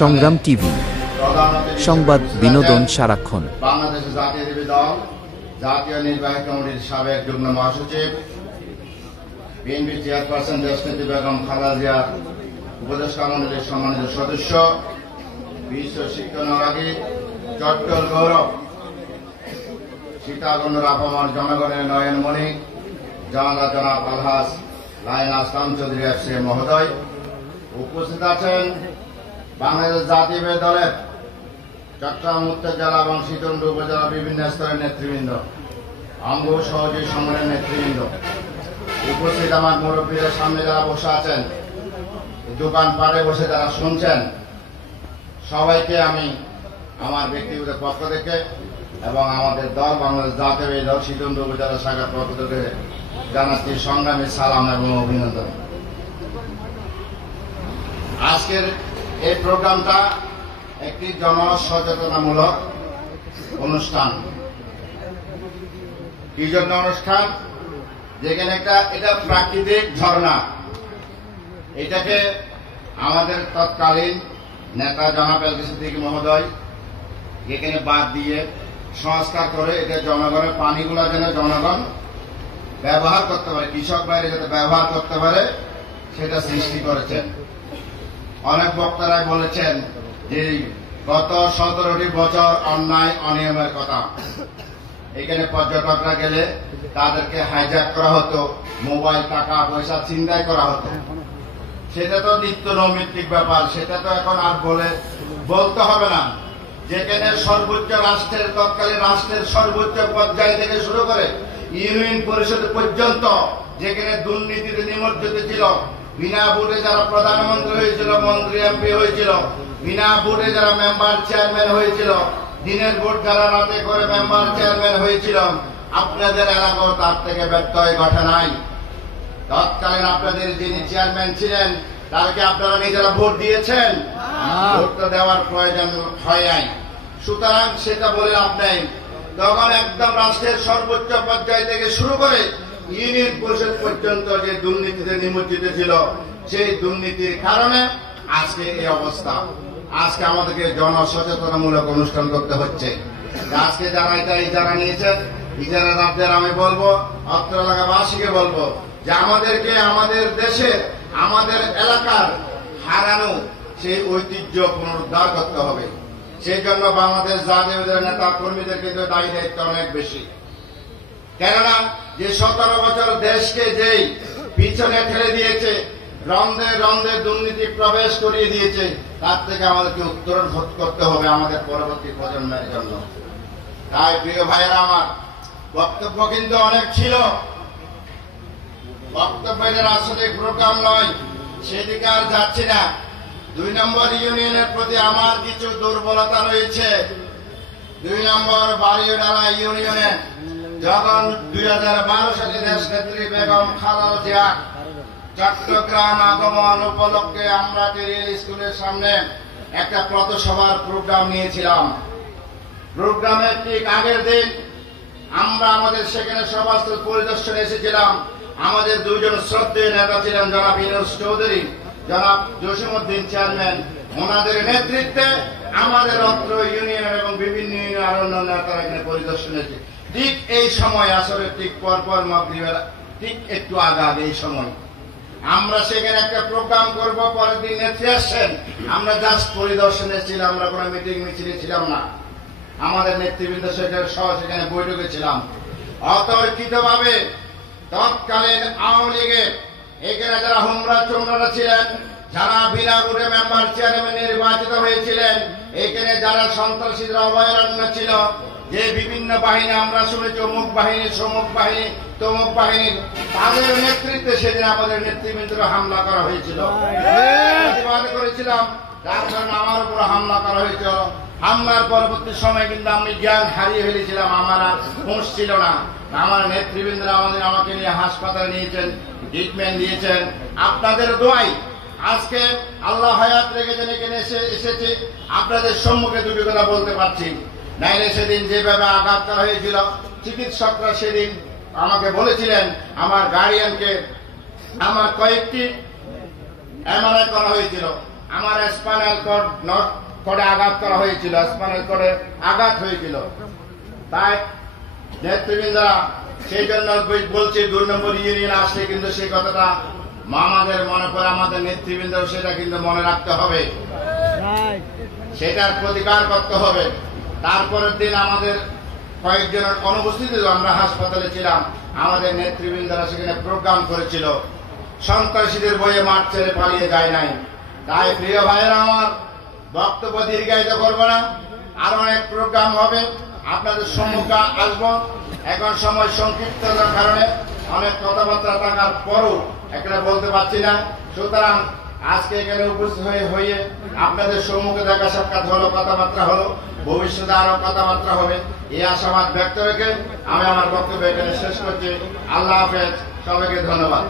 সংগ্রাম টিভি, সংবাদ বিনোদন সারাক্ষণ। বাংলাদেশের জাতীয়তাবাদী দল জাতীয় নির্বাহী কমিটির সাবেক যুগ্ম মহাসচিব, বিএনপি চেয়ারপারসন দেশনেত্রী বেগম খালেদা জিয়ার উপদেষ্টা মণ্ডলীর সম্মানিত সদস্য, বিশ্ব শিক্ষানুরাগী, চট্টল গৌরব, সীতাকুণ্ডের আপামর জনগণের নয়নমণি জনাব আলহাজ লায়ন আসলাম চৌধুরী এফসি মহোদয়, উপস্থিত আছেন বাংলাদেশ জাতীয়তাবাদী দলের চট্টগ্রাম উত্তর জেলা এবং সীতাকুণ্ড উপজেলার বিভিন্ন স্তরের নেতৃবৃন্দ, অঙ্গ সহযোগী সংগঠনের নেতৃবৃন্দ, উপস্থিত আমার মুরব্বীদের সামনে যারা বসে আছেন, দোকানপাটে বসে যারা শুনছেন, সবাইকে আমি আমার ব্যক্তিগত পক্ষ থেকে এবং আমাদের দল বাংলাদেশ জাতীয়তাবাদী দল সীতাকুণ্ড উপজেলা শাখার পক্ষ থেকে জানাচ্ছি সংগ্রামী সালাম এবং অভিনন্দন। আজকের এই প্রোগ্রামটা একটি জনসচেতনামূলক অনুষ্ঠান। কি জন্য অনুষ্ঠান? যেখানে এটা প্রাকৃতিক ঝর্ণা, এটাকে আমাদের তৎকালীন নেতা জনাব এলকে সিদ্দিকী মহোদয় এখানে বাদ দিয়ে সংস্কার করে এটা জনগণের পানিগুলো যেন জনগণ ব্যবহার করতে পারে, কৃষক বাইরে যাতে ব্যবহার করতে পারে সেটা সৃষ্টি করেছেন। অনেক বক্তারাই বলেছেন যে গত 17টি বছর অন্যায় অনিয়মের কথা। এখানে পর্যটকরা গেলে তাদেরকে হাইজ্যাক করা হতো, মোবাইল টাকা পয়সা ছিনতাই করা হতো। সেটা তো নিত্য নৈমিত্তিক ব্যাপার, সেটা তো এখন আর বলতে হবে না। যেখানে সর্বোচ্চ রাষ্ট্রের তৎকালীন রাষ্ট্রের সর্বোচ্চ পর্যায় থেকে শুরু করে ইউনিয়ন পরিষদ পর্যন্ত যেখানে দুর্নীতিতে নিমজ্জিত ছিল, বিনা ভোটে যারা প্রধানমন্ত্রী হয়েছিল, মন্ত্রী এমপি হয়েছিল, বিনা ভোটে যারা মেম্বার চেয়ারম্যান হয়েছিল, দিনের ভোট যারা রাতে করে মেম্বার চেয়ারম্যান হয়েছিল, আপনাদের এলাকাও তার থেকে ব্যত্যয় ঘটে নাই। তৎকালীন আপনাদের যিনি চেয়ারম্যান ছিলেন তাকে আপনারা নিজেরা ভোট দিয়েছেন? ভোটটা দেওয়ার প্রয়োজন হয় নাই। সুতরাং সেটা বলে লাভ নেই। তখন একদম রাষ্ট্রের সর্বোচ্চ পর্যায় থেকে শুরু করে ইউনিয়ন পরিষদ পর্যন্ত যে দুর্নীতিতে নিমজ্জিত ছিল, সেই দুর্নীতির কারণে আজকে এই অবস্থা। আজকে আমাদেরকে জনসচেতনামূলক অনুষ্ঠান করতে হচ্ছে। আজকে যারা এটা ইজারা নিয়েছেন, ইজারাদারদের আমি বলবো, অত্র এলাকাবাসীকে বলবো যে আমাদেরকে আমাদের দেশের আমাদের এলাকার হারানো সেই ঐতিহ্য পুনরুদ্ধার করতে হবে। সেই জন্য বাংলাদেশ জাতীয়তাবাদী নেতা কর্মীদের কিন্তু দায়ী দায়িত্ব অনেক বেশি। কেননা যে 17 বছর দেশকে যেই পিছনে ঠেলে দিয়েছে, রন্ধে রন্ধে দুর্নীতি প্রবেশ করিয়ে দিয়েছে, তার থেকে আমাদেরকে উত্তরণ করতে হবে আমাদের পরবর্তী প্রজন্মের জন্য। তাই প্রিয় ভাইয়েরা আমার, বক্তব্য কিন্তু অনেক ছিল, বক্তব্যের আসলে প্রোগ্রাম নয়, সেদিকে আর যাচ্ছি না। 2 নম্বর ইউনিয়নের প্রতি আমার কিছু দুর্বলতা রয়েছে। 2 নম্বর বাড়িওডালা ইউনিয়নে যখন 2012 সালে দেশনেত্রী বেগম খালেদা জিয়া চট্টগ্রাম আগমন উপলক্ষে আমরা টেরিয়াল স্কুলের সামনে একটা পথসভার প্রোগ্রাম নিয়েছিলাম। প্রোগ্রামের ঠিক আগের দিন আমরা আমাদের সেখানে সভাস্থল পরিদর্শনে এসেছিলাম। আমাদের 2 জন শ্রদ্ধেয় নেতা ছিলেন, জনাব ইউনুস চৌধুরী, জনাব জসিমউদ্দিন চেয়ারম্যান। ওনাদের নেতৃত্বে আমাদের অত্র ইউনিয়নের এবং বিভিন্ন ইউনিয়ন আরো নেতারা এখানে পরিদর্শনে এসেছে। ঠিক এই সময়, আসলে ঠিক পরপর মাগরিবের ঠিক একটু আগে এই সময় আমরা সেখানে একটা প্রোগ্রাম করব। পরের দিন নেত্রী আসছেন, আমরা জাস্ট পরিদর্শনে ছিলাম, আমরা কোনো মিটিং মিছিলে ছিলাম না। আমাদের নেতৃবৃন্দ সেখানে বৈঠকে ছিলাম। অতর্কিতভাবে তৎকালীন আওয়ামী লীগের এখানে যারা হোমরা চোমরা ছিলেন, যারা বিনা ভোটে মেম্বার চেয়ারম্যান নির্বাচিত হয়েছিলেন, এখানে যারা সন্ত্রাসীরা অভয়ারণ্য ছিল, যে বিভিন্ন বাহিনী আমরা শুনেছি, অমুক বাহিনী, সমুক বাহিনী, তমুক বাহিনী, তাদের নেতৃত্বে সেদিন আমাদের নেতৃবৃন্দরা হামলা করা হয়েছিল। প্রতিবাদ করেছিলাম, যার কারণে আমার উপর হামলা করা হয়েছিল। হামলার পরবর্তী সময় কিন্তু আমি জ্ঞান হারিয়ে ফেলেছিলাম, আমার আর হুঁশ ছিল না। আমার নেতৃবৃন্দরা আমাকে নিয়ে হাসপাতালে নিয়েছেন, ট্রিটমেন্ট দিয়েছেন। আপনাদের দোয়াই আজকে আল্লাহ হায়াত রেখেছেন, এখানে এসেছি আপনাদের সম্মুখে দুটি কথা বলতে পারছি। নাইলে সেদিন যেভাবে আঘাত করা হয়েছিল, চিকিৎসকরা সেদিন আমাকে বলেছিলেন আমার গার্ডিয়ানকে আমার কয়েকটি এমআরআই করা হয়েছিল, আমার স্পাইনাল কর্ডে আঘাত করা হয়েছিল, স্পাইনাল কর্ডে আঘাত হয়েছিল। তাই নেতৃবৃন্দরা সেই জন্য বলছি 2 নম্বর ইউনিয়ন আসলে কিন্তু সেই কথাটা আমাদের মনে করে আমাদের নেতৃবৃন্দ সেটা কিন্তু মনে রাখতে হবে, সেটার প্রতিকার করতে হবে। তারপরের দিন আমাদের কয়েকজনের অনুপস্থিতিতে আমরা হাসপাতালে ছিলাম, আমাদের নেতৃবৃন্দরা সেখানে প্রোগ্রাম করেছিল। সন্ত্রাসীদের বইয়ে মাঠ ছেড়ে পালিয়ে যায় নাই। তাই প্রিয় ভাইয়েরা, আমার বক্তব্য দীর্ঘায়িত করবো না, আরো অনেক প্রোগ্রাম হবে, আপনাদের সম্মুখে আসবো। এখন সময় সংক্ষিপ্ততার কারণে অনেক কথাবার্তা থাকার পরও একটা বলতে পারছি না। সুতরাং আজকে এখানে উপস্থিত হয়ে আপনাদের সম্মুখে দেখা সাক্ষাৎ হলো, কথাবার্তা হলো, ভবিষ্যতে আরো কথাবার্তা হবে, এই আশাবাদ ব্যক্ত রেখে আমি আমার বক্তব্য এখানে শেষ করছি। আল্লাহ হাফেজ, সবাইকে ধন্যবাদ।